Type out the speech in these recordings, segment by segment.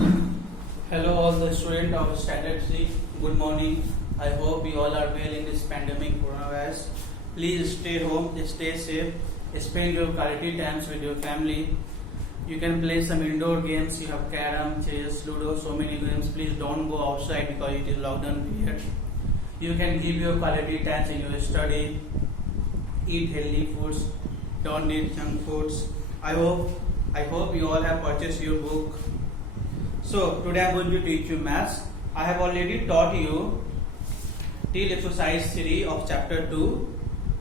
Hello, all the students of Standard 3. Good morning. I hope you all are well in this pandemic coronavirus. Please stay home, stay safe, spend your quality times with your family. You can play some indoor games. You have carom, chess, ludo, so many games. Please don't go outside because it is lockdown period. You can give your quality times in your study. Eat healthy foods. Don't eat junk foods. I hope you all have purchased your book. So today I am going to teach you maths. I have already taught you till exercise 3 of chapter 2.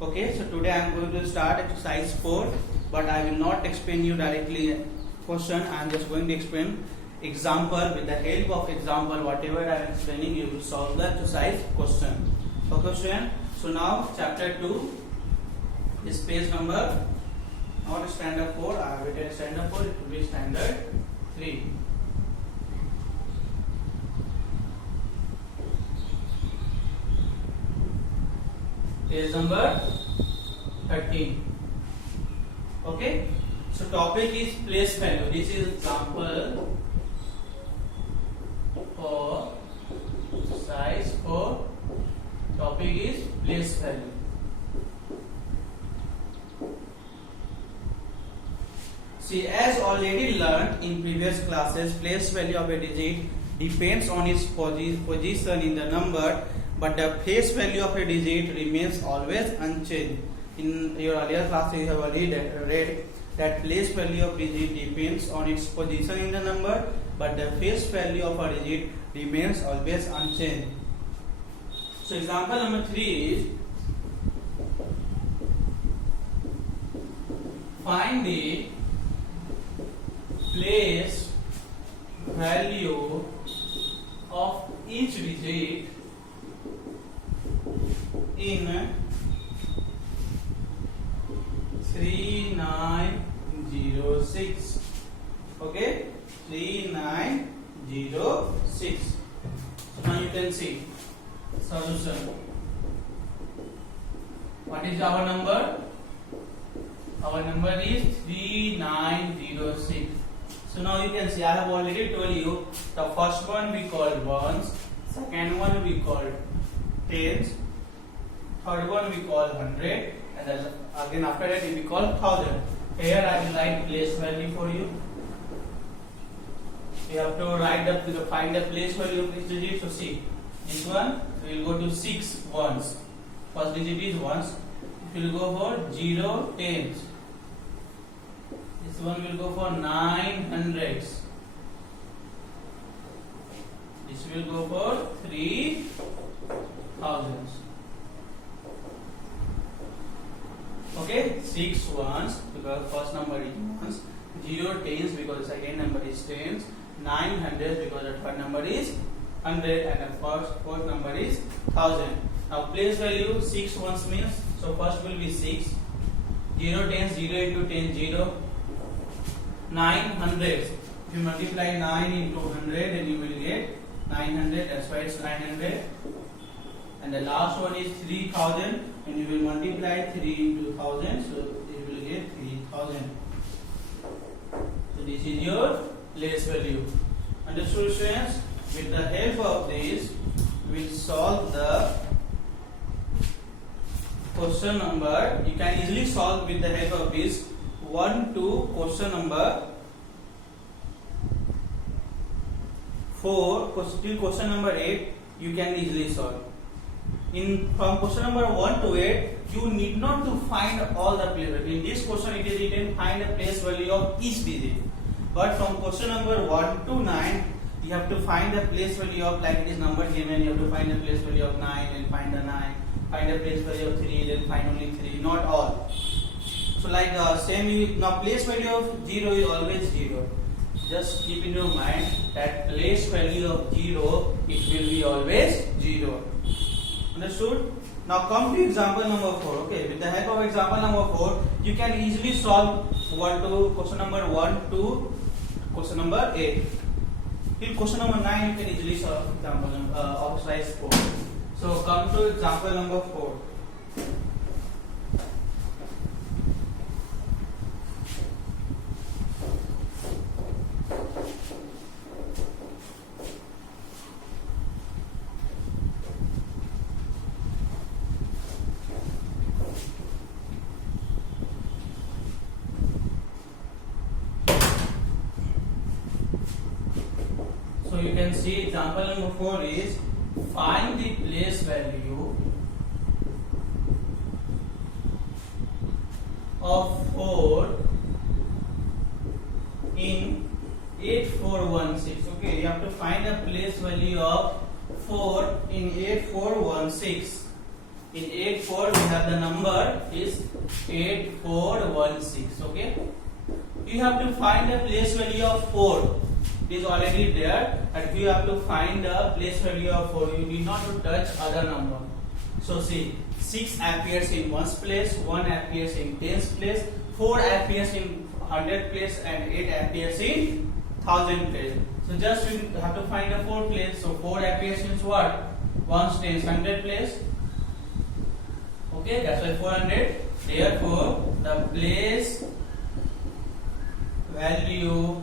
Okay, so today I am going to start exercise 4, but I will not explain you directly question. I am just going to explain example. With the help of example, whatever I am explaining, you will solve the exercise question. Okay, student. So now chapter 2 is page number, not standard 4. I have written standard 4. It will be standard 3. Page number 13. Okay. So topic is place value. This is example for size 4. Topic is place value. See, as already learned in previous classes, place value of a digit depends on its position in the number, but the face value of a digit remains always unchanged. In your earlier class, you have already read that place value of digit depends on its position in the number, but the face value of a digit remains always unchanged. So example number 3 is, find the place value of each digit in 3906. Okay, 3906. So now you can see solution. What is our number? Our number is 3906. So now you can see, I have already told you the first one we called ones, second one we called tens, third one we call 100, and then again after that we call 1000. Here I will write place value for you. You have to find the place value of this digit. So see, this one we will go to 6 ones. First digit is ones. We will go for 0 tens. This one will go for 900s. This will go for 3000s. Okay, 6 ones because first number is ones, 0 tens because the second number is tens, 900 because the third number is 100, and the fourth number is 1000. Now place value 6 ones means, so first will be 6, 0 tens, 0 into 10, 0, 900. If you multiply 9 into 100, then you will get 900. That's why it's 900. And the last one is 3000, and you will multiply 3 into 1000, so you will get 3000. So this is your place value. Understood, students? With the help of this, we will solve the question number. You can easily solve with the help of this 1 to question number 4 till question number 8. You can easily solve. From question number 1 to 8, you need not to find all the place value. In this question, it is written find the place value of each digit. But from question number 1 to 9, you have to find the place value of, like it is number given, you have to find the place value of 9 and find the 9. Find the place value of 3, then find only 3. Not all. So like now place value of 0 is always 0. Just keep in your mind that place value of 0, it will be always 0. Understood? Now come to example number 4. Okay, with the help of example number 4, you can easily solve question number 1 to question number 8. Till question number 9, you can easily solve example of size 4. So come to example number 4. So you can see example number 4 is find the place value of 4 in 8416. Okay, you have to find a place value of 4 in 8416. In 84 we have the number is 8416. Okay, you have to find a place value of 4. It is already there, and you have to find the place value of 4. You need not to touch other number. So see, 6 appears in 1's place, 1 appears in 10's place, 4 appears in 100 place, and 8 appears in 1000 place. So just you have to find the 4 place. So 4 appears in what? 1's 10's 100 place. Okay, that's why 400. Therefore, the place value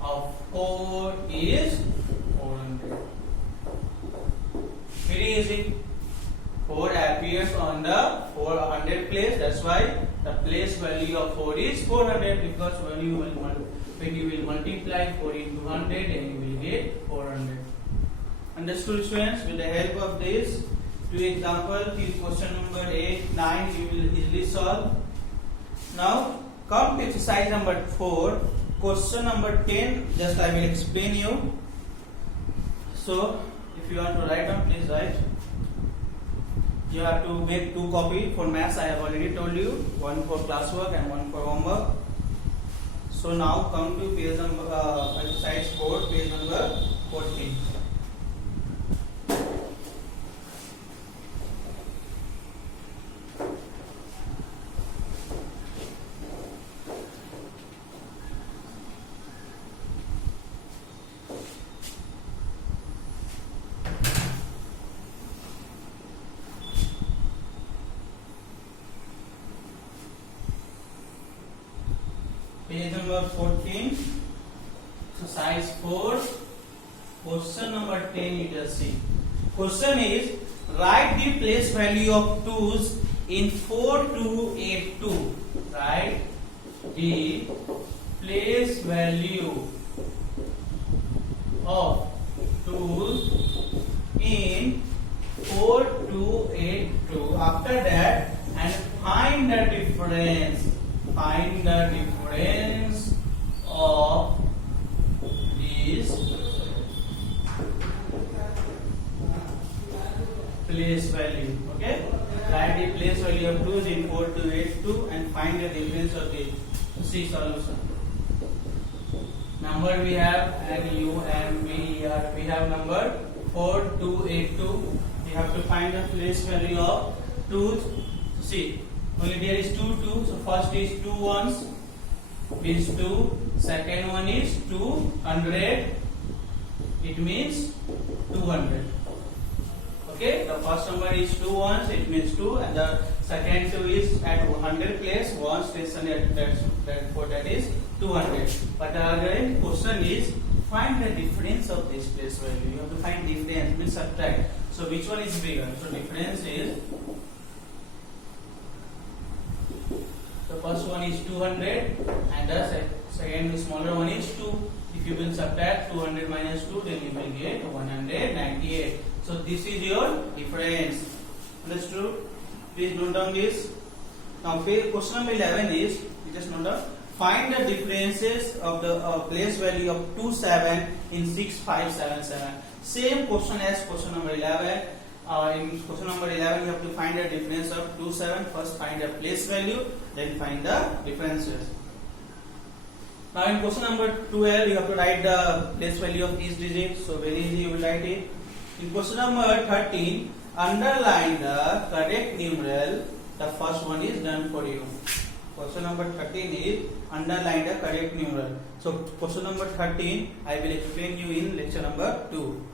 of 4 is 400. Very easy. 4 appears on the 400 place. That's why the place value of 4 is 400, because when you will multiply 4 into 100, then you will get 400. Understood, students? With the help of this two example, question number 8, 9 you will easily solve. Now come to exercise number 4. Question number 10, just I will explain you. So if you want to write down, please write. You have to make 2 copies for maths. I have already told you, one for classwork and one for homework. So now come to page number exercise 4, page number 14. Page number 14, exercise 4, question number 10. You just see. Question is, write the place value of 2's in 4282. Write the place value of 2's in 4282. After that, and find the difference. Find the difference of these place value. Okay, write the place value of 2's in 4282 and find the difference of the. See solution. Number we have and U and V are, we have number 4282. We have to find the place value of 2's. See, only there is 2. So first is 2 ones means 2. Second one is 200. It means 200. Okay, the first number is 2 ones. It means 2, and the second 2 is at 100 place. 1 station that is 200. But the other question is find the difference of this place value. You have to find difference, means subtract. So which one is bigger? So difference is. The first one is 200 and the second smaller one is 2. If you will subtract 200 minus 2, then you will get 198. So this is your difference. Understood? Please note down this. Now question number 11 is, you just note down, find the differences of the place value of 27 in 6577. Same question as question number 11. In question number 11, you have to find the difference of 27. First find the place value, then find the differences. Now in question number 12, you have to write the place value of each digit. So very easy, you will write it. In question number 13, underline the correct numeral. The first one is done for you. Question number 13 is underline the correct numeral. So question number 13, I will explain you in lecture number 2.